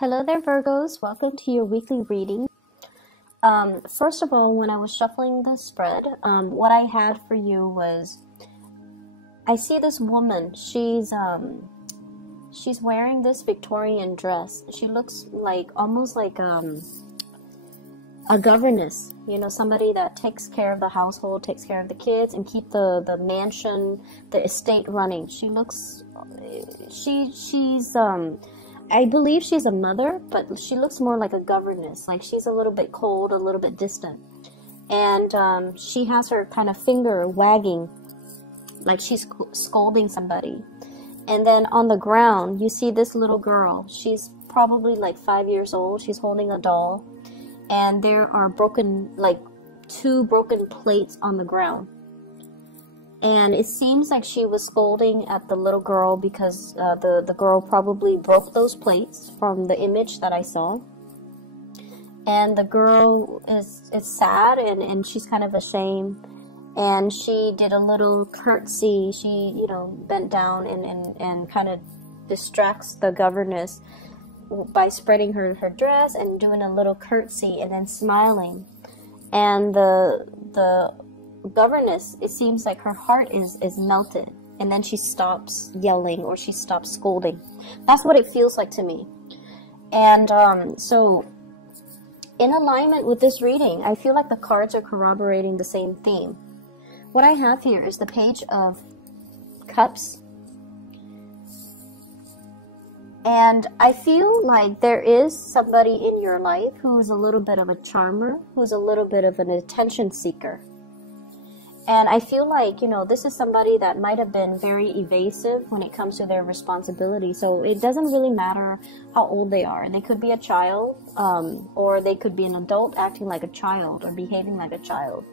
Hello there, Virgos. Welcome to your weekly reading. First of all, when I was shuffling the spread, what I had for you was, I see this woman. She's wearing this Victorian dress. She looks like almost like a governess. You know, somebody that takes care of the household, takes care of the kids, and keep the mansion, the estate running. She looks, she's I believe she's a mother, but she looks more like a governess. Like she's a little bit cold, a little bit distant. And she has her kind of finger wagging like she's scolding somebody. And then on the ground, you see this little girl. She's probably like 5 years old. She's holding a doll. And there are broken, like 2 broken plates on the ground. And it seems like she was scolding at the little girl because the girl probably broke those plates from the image that I saw. And the girl is sad and she's kind of ashamed. And she did a little curtsy. She, you know, bent down and kind of distracts the governess by spreading her dress and doing a little curtsy and then smiling. And the governess, it seems like her heart is melted, and then she stops yelling or she stops scolding. That's what it feels like to me. And so in alignment with this reading, I feel like the cards are corroborating the same theme. What I have here is the Page of Cups, and I feel like there is somebody in your life who's a little bit of a charmer, who's a little bit of an attention seeker. And I feel like, you know, this is somebody that might have been very evasive when it comes to their responsibility. So it doesn't really matter how old they are. They could be a child, or they could be an adult acting like a child or behaving like a child.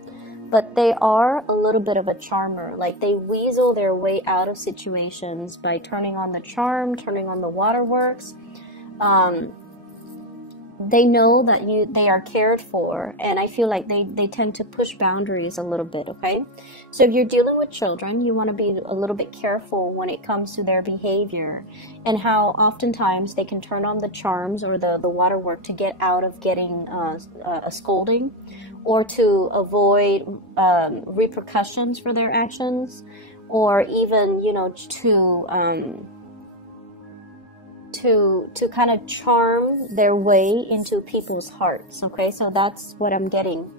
But they are a little bit of a charmer. Like they weasel their way out of situations by turning on the charm, turning on the waterworks. They know that they are cared for, and I feel like they tend to push boundaries a little bit, okay? So if you're dealing with children, you want to be a little bit careful when it comes to their behavior and how oftentimes they can turn on the charms or the waterwork to get out of getting a scolding, or to avoid repercussions for their actions, or even, you know, to kind of charm their way into people's hearts, okay? So that's what I'm getting.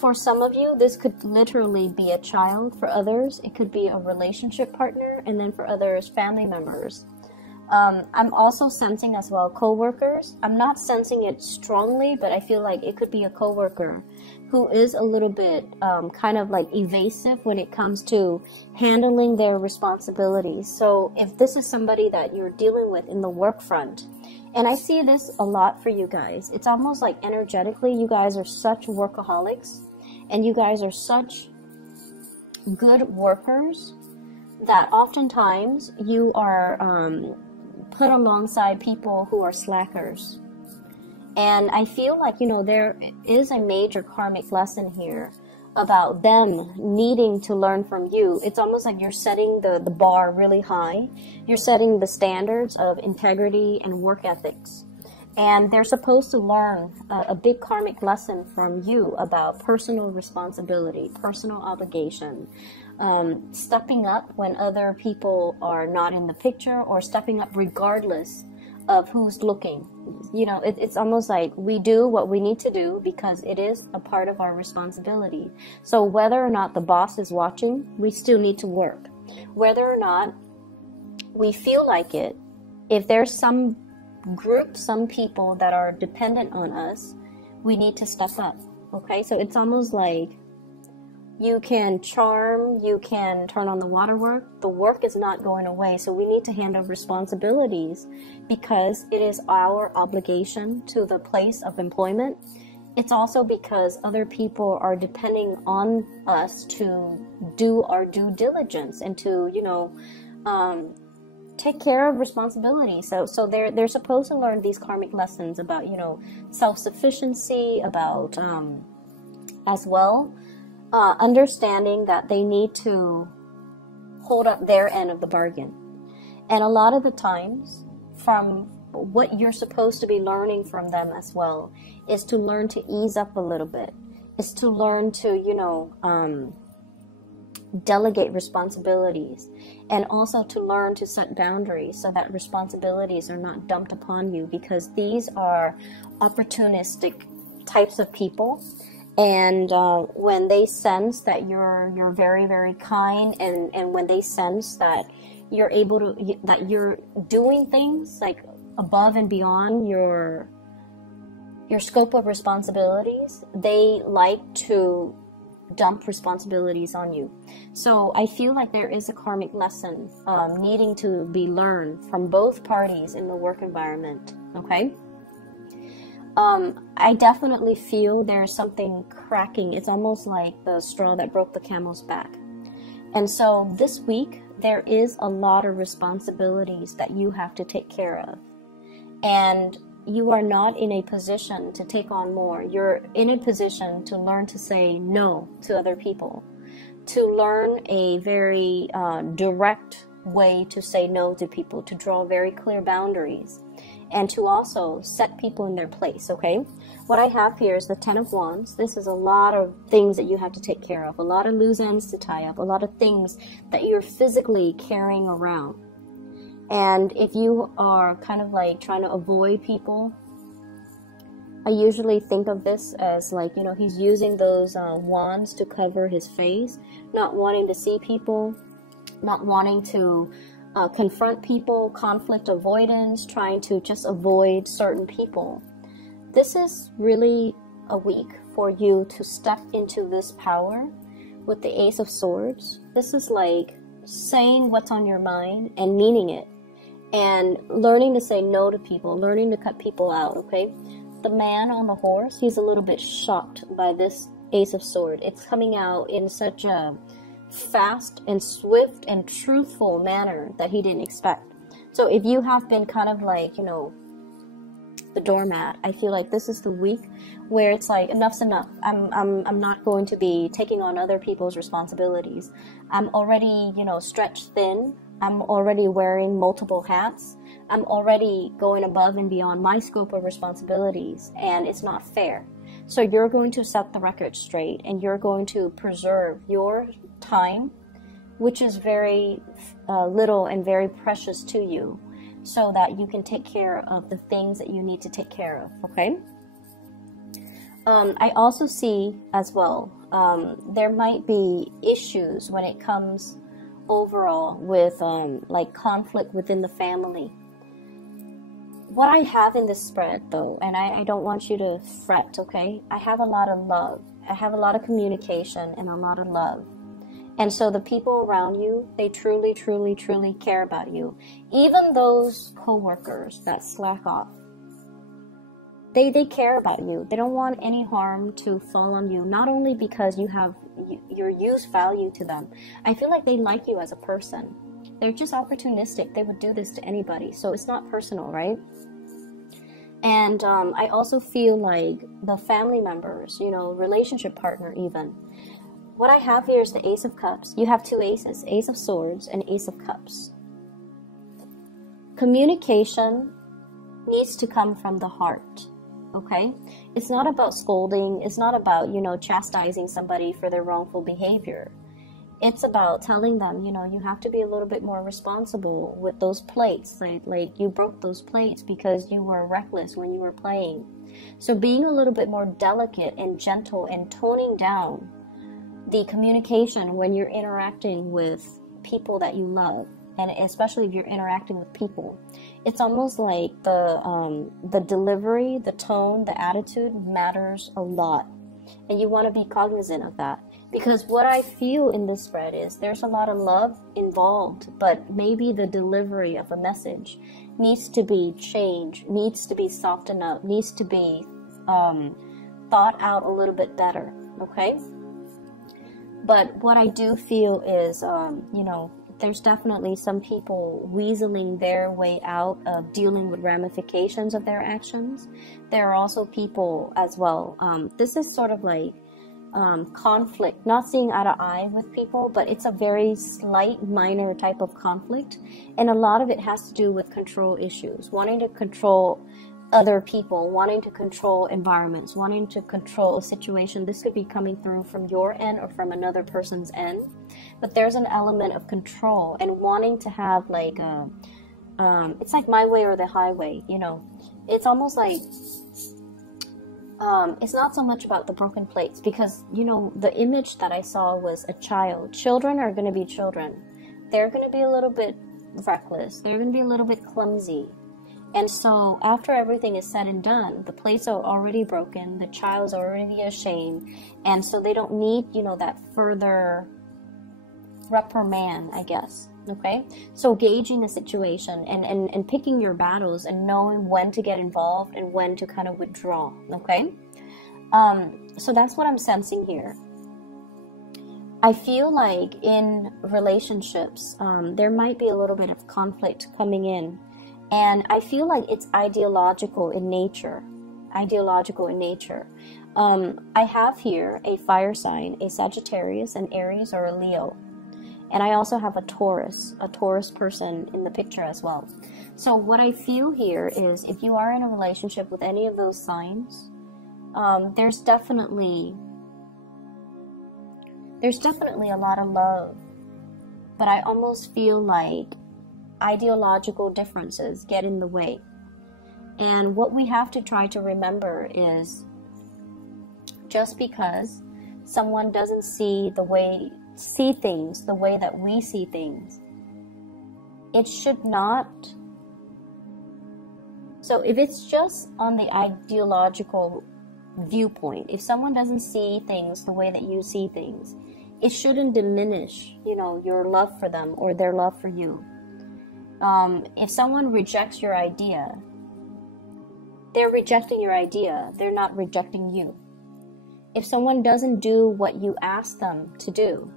For some of you, this could literally be a child. For others, it could be a relationship partner, and then for others, family members. I'm also sensing as well co-workers. I'm not sensing it strongly, but I feel like it could be a co-worker who is a little bit kind of like evasive when it comes to handling their responsibilities. So if this is somebody that you're dealing with in the work front, and I see this a lot for you guys, it's almost like energetically you guys are such workaholics and you guys are such good workers that oftentimes you are put alongside people who are slackers. And I feel like, you know, there is a major karmic lesson here about them needing to learn from you. It's almost like you're setting the bar really high. You're setting the standards of integrity and work ethics. And they're supposed to learn a big karmic lesson from you about personal responsibility, personal obligation, stepping up when other people are not in the picture, or stepping up regardless of who's looking. You know, it's almost like we do what we need to do because it is a part of our responsibility. So whether or not the boss is watching, we still need to work. Whether or not we feel like it, if there's some group, some people that are dependent on us, we need to step up, okay? So it's almost like you can charm, you can turn on the waterwork. The work is not going away, so we need to handle responsibilities because it is our obligation to the place of employment. It's also because other people are depending on us to do our due diligence and to, you know, take care of responsibility. So they're supposed to learn these karmic lessons about, you know, self-sufficiency, about as well understanding that they need to hold up their end of the bargain. And a lot of the times, from what you're supposed to be learning from them as well, is to learn to ease up a little bit, is to learn to, delegate responsibilities, and also to learn to set boundaries so that responsibilities are not dumped upon you, because these are opportunistic types of people. And when they sense that you're very, very kind, and when they sense that you're able to, that you're doing things like above and beyond your scope of responsibilities, they like to dump responsibilities on you. So I feel like there is a karmic lesson needing to be learned from both parties in the work environment. Okay. I definitely feel there's something cracking. It's almost like the straw that broke the camel's back. And so this week, there is a lot of responsibilities that you have to take care of. And you are not in a position to take on more. You're in a position to learn to say no to other people, to learn a very direct way to say no to people, to draw very clear boundaries, and to also set people in their place, okay? What I have here is the Ten of Wands. This is a lot of things that you have to take care of, a lot of loose ends to tie up, a lot of things that you're physically carrying around. And if you are kind of like trying to avoid people, I usually think of this as like, he's using those wands to cover his face, not wanting to see people, not wanting to confront people, conflict avoidance, trying to just avoid certain people. This is really a week for you to step into this power with the Ace of Swords. This is like saying what's on your mind and meaning it, and learning to say no to people, learning to cut people out, okay? The man on the horse, he's a little bit shocked by this Ace of Swords. It's coming out in such a fast and swift and truthful manner that he didn't expect. So if you have been kind of like, the doormat, I feel like this is the week where it's like, enough's enough. I'm not going to be taking on other people's responsibilities. I'm already, stretched thin. I'm already wearing multiple hats. I'm already going above and beyond my scope of responsibilities, and it's not fair. So you're going to set the record straight, and you're going to preserve your time, which is very little and very precious to you, so that you can take care of the things that you need to take care of, okay? I also see as well, there might be issues when it comes overall with like conflict within the family. What I have in this spread though, and I don't want you to fret, okay? I have a lot of love. I have a lot of communication and a lot of love. And so the people around you, they truly, truly, truly care about you. Even those co-workers that slack off, they care about you. They don't want any harm to fall on you, not only because your use value to them. I feel like they like you as a person. They're just opportunistic. They would do this to anybody. So it's not personal, right? And I also feel like the family members, relationship partner even. What I have here is the Ace of Cups. You have two aces, Ace of Swords and Ace of Cups. Communication needs to come from the heart, okay? It's not about scolding. It's not about, chastising somebody for their wrongful behavior. It's about telling them, you have to be a little bit more responsible with those plates. Like you broke those plates because you were reckless when you were playing. So being a little bit more delicate and gentle and toning down the communication when you're interacting with people that you love, and especially if you're interacting with people, it's almost like the delivery, the tone, the attitude matters a lot, and you want to be cognizant of that. Because what I feel in this spread is there's a lot of love involved, but maybe the delivery of a message needs to be changed, needs to be softened up, needs to be thought out a little bit better, okay? But what I do feel is, there's definitely some people weaseling their way out of dealing with ramifications of their actions. There are also people as well. This is sort of like conflict, not seeing eye to eye with people, but it's a very slight, minor type of conflict. And a lot of it has to do with control issues, wanting to control other people, wanting to control environments, wanting to control a situation. This could be coming through from your end or from another person's end. But there's an element of control and wanting to have like it's like my way or the highway, you know. It's almost like it's not so much about the broken plates, because, you know, the image that I saw was a child. Children are going to be children. They're going to be a little bit reckless. They're going to be a little bit clumsy. And so after everything is said and done, the plates are already broken. The child's already ashamed. And so they don't need, you know, that further reprimand, I guess. Okay, so gauging a situation and picking your battles and knowing when to get involved and when to kind of withdraw. Okay, so that's what I'm sensing here. I feel like in relationships, there might be a little bit of conflict coming in, and I feel like it's ideological in nature. Ideological in nature. I have here a fire sign, a Sagittarius, an Aries, or a Leo. And I also have a Taurus person in the picture as well. So what I feel here is, if you are in a relationship with any of those signs, there's definitely a lot of love. But I almost feel like ideological differences get in the way. And what we have to try to remember is, just because someone doesn't see things the way that we see things, it should not. So if it's just on the ideological viewpoint, if someone doesn't see things the way that you see things, it shouldn't diminish, you know, your love for them or their love for you. If someone rejects your idea, they're rejecting your idea. They're not rejecting you. If someone doesn't do what you ask them to do,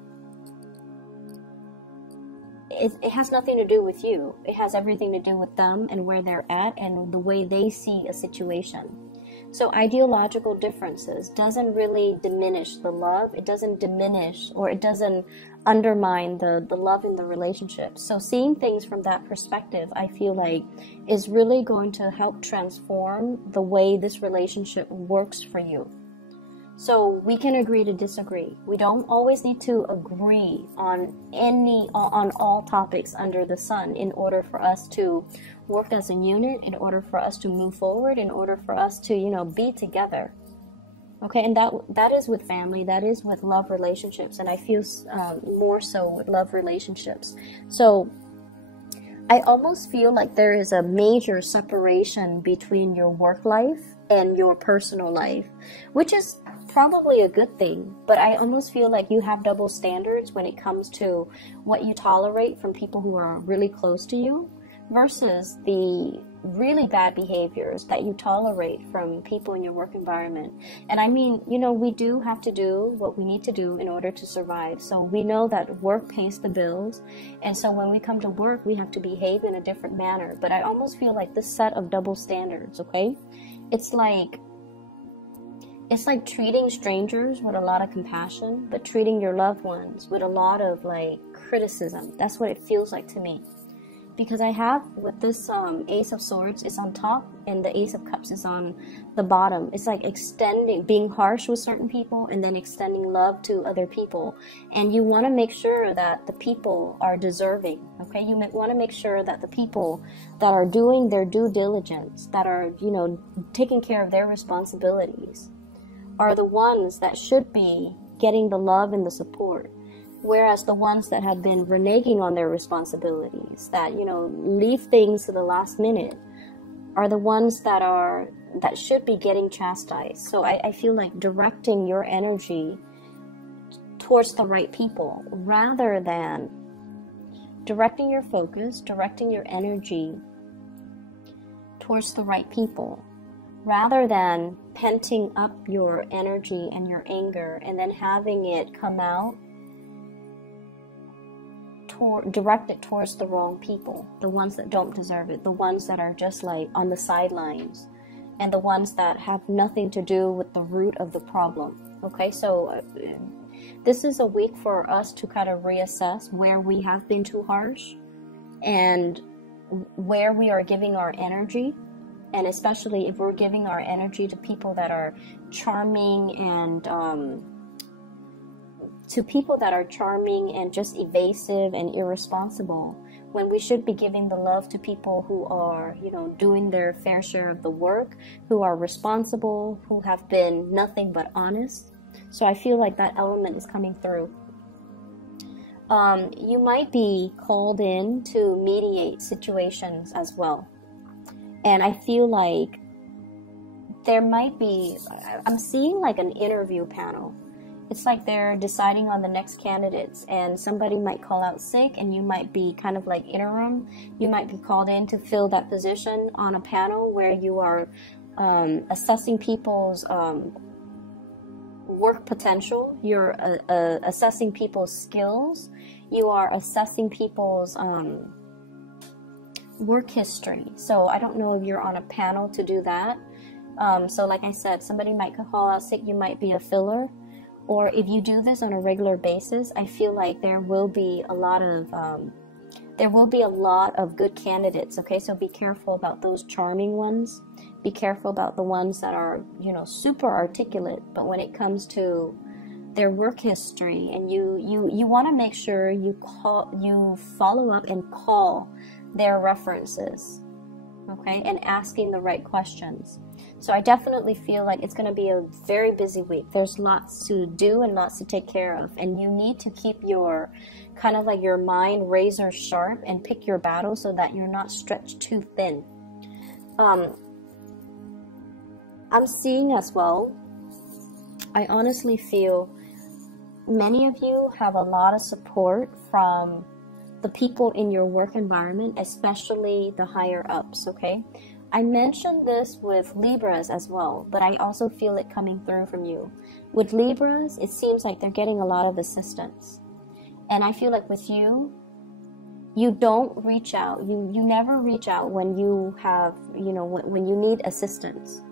it has nothing to do with you. It has everything to do with them and where they're at and the way they see a situation. So ideological differences doesn't really diminish the love. It doesn't diminish, or it doesn't undermine the love in the relationship. So seeing things from that perspective, I feel like, is really going to help transform the way this relationship works for you. So we can agree to disagree. We don't always need to agree on all topics under the sun in order for us to work as a unit, in order for us to move forward, in order for us to, you know, be together. Okay, and that is with family, that is with love relationships, and I feel more so with love relationships. So I almost feel like there is a major separation between your work life and your personal life, which is probably a good thing, but I almost feel like you have double standards when it comes to what you tolerate from people who are really close to you versus the really bad behaviors that you tolerate from people in your work environment. And I mean, you know, we do have to do what we need to do in order to survive. So we know that work pays the bills, and so when we come to work, we have to behave in a different manner. But I almost feel like this set of double standards, okay? It's like treating strangers with a lot of compassion, but treating your loved ones with a lot of like criticism. That's what it feels like to me. Because I have, with this Ace of Swords is on top and the Ace of Cups is on the bottom. It's like being harsh with certain people and then extending love to other people. And you want to make sure that the people are deserving, okay? You want to make sure that the people that are doing their due diligence, that are, you know, taking care of their responsibilities, are the ones that should be getting the love and the support. Whereas the ones that have been reneging on their responsibilities, that, you know, leave things to the last minute, are the ones that should be getting chastised. So I feel like directing your energy towards the right people, rather than directing your focus, directing your energy towards the right people, rather than penting up your energy and your anger and then having it come out directed towards the wrong people, the ones that don't deserve it, the ones that are just like on the sidelines, and the ones that have nothing to do with the root of the problem. Okay, so this is a week for us to kind of reassess where we have been too harsh and where we are giving our energy. And especially if we're giving our energy to people that are charming and just evasive and irresponsible, when we should be giving the love to people who are, you know, doing their fair share of the work, who are responsible, who have been nothing but honest. So I feel like that element is coming through. You might be called in to mediate situations as well. And I feel like there might be, I'm seeing like an interview panel. It's like they're deciding on the next candidates, and somebody might call out sick and you might be kind of like interim. You might be called in to fill that position on a panel where you are assessing people's work potential. You're assessing people's skills. You are assessing people's work history. So I don't know if you're on a panel to do that. So like I said, somebody might call out sick, you might be a filler. Or if you do this on a regular basis, I feel like there will be a lot of good candidates. Okay, so be careful about those charming ones. Be careful about the ones that are, you know, super articulate, but when it comes to their work history, and you want to make sure you follow up and call their references, okay, and asking the right questions. So I definitely feel like it's going to be a very busy week. There's lots to do and lots to take care of, and you need to keep your kind of like your mind razor sharp and pick your battle so that you're not stretched too thin. I'm seeing as well, I honestly feel many of you have a lot of support from the people in your work environment, especially the higher ups, okay? I mentioned this with Libras as well, but I also feel it coming through from you. With Libras, it seems like they're getting a lot of assistance. And I feel like with you, you don't reach out. You never reach out when you have, you know, when you need assistance.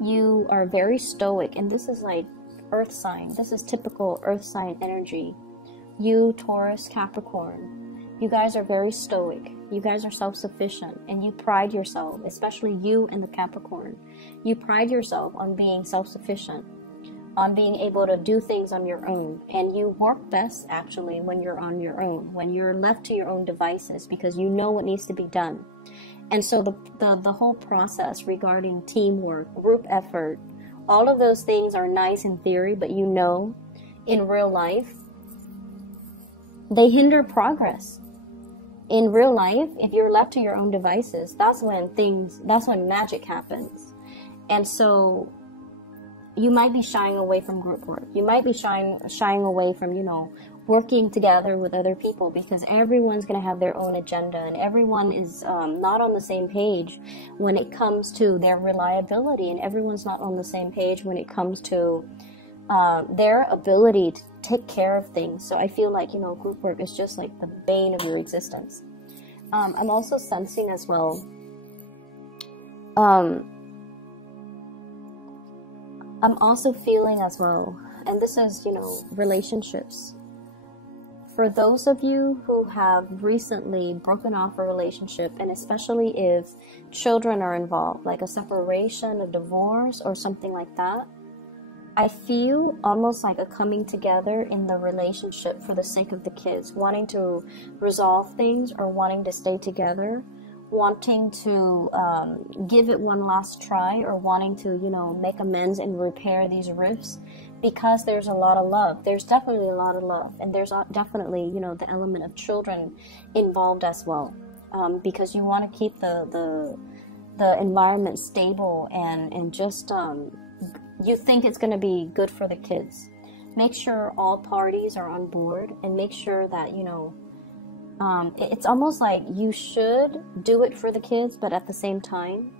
You are very stoic, and this is like earth sign. This is typical earth sign energy. You, Taurus, Capricorn, you guys are very stoic. You guys are self-sufficient, and you pride yourself, especially you and the Capricorn. You pride yourself on being self-sufficient, on being able to do things on your own. And you work best actually when you're on your own, when you're left to your own devices, because you know what needs to be done. And so the whole process regarding teamwork, group effort, all of those things are nice in theory, but you know, in real life, they hinder progress. In real life, if you're left to your own devices, that's when magic happens. And so you might be shying away from group work. You might be shying away from, you know, working together with other people, because everyone's going to have their own agenda, and everyone is not on the same page when it comes to their reliability, and everyone's not on the same page when it comes to their ability to take care of things. So I feel like, you know, group work is just like the bane of your existence. I'm also sensing as well, I'm also feeling as well, and this is, you know, relationships. For those of you who have recently broken off a relationship, and especially if children are involved, like a separation, a divorce, or something like that, I feel almost like a coming together in the relationship for the sake of the kids, wanting to resolve things or wanting to stay together, wanting to give it one last try, or wanting to, you know, make amends and repair these rifts, because there's a lot of love. There's definitely a lot of love, and there's definitely, you know, the element of children involved as well, because you want to keep the environment stable and just you think it's going to be good for the kids. Make sure all parties are on board, and make sure that, you know, it's almost like you should do it for the kids, but at the same time,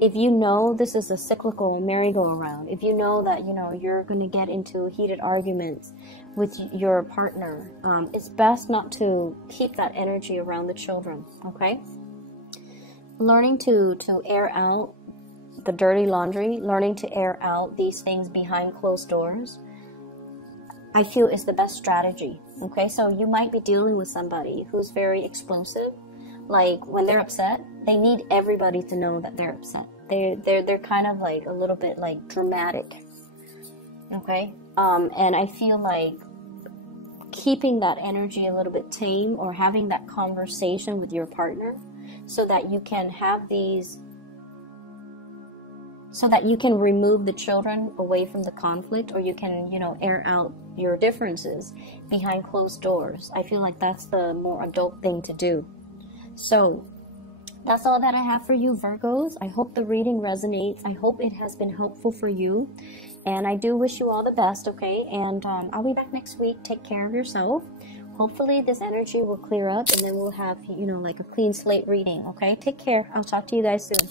if you know this is a cyclical merry-go-round, if you know that, you know, you're going to get into heated arguments with your partner, it's best not to keep that energy around the children, okay? Learning to air out the dirty laundry, learning to air out these things behind closed doors, I feel is the best strategy. Okay, so you might be dealing with somebody who's very explosive. Like when they're upset, they need everybody to know that they're upset. They're kind of like a little bit like dramatic. Okay, and I feel like keeping that energy a little bit tame, or having that conversation with your partner, so that you can have these, so that you can remove the children away from the conflict, or you can, you know, air out your differences behind closed doors. I feel like that's the more adult thing to do. So that's all that I have for you, Virgos. I hope the reading resonates. I hope it has been helpful for you. And I do wish you all the best, okay? And I'll be back next week. Take care of yourself. Hopefully this energy will clear up, and then we'll have, you know, like a clean slate reading, okay? Take care. I'll talk to you guys soon.